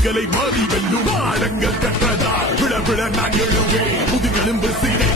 எதிரிகளை மாறி வெல்லும் பாடங்கள் கற்றதால் விழ விழ நான் எழுவேன் முதுகெலும்பு சீரை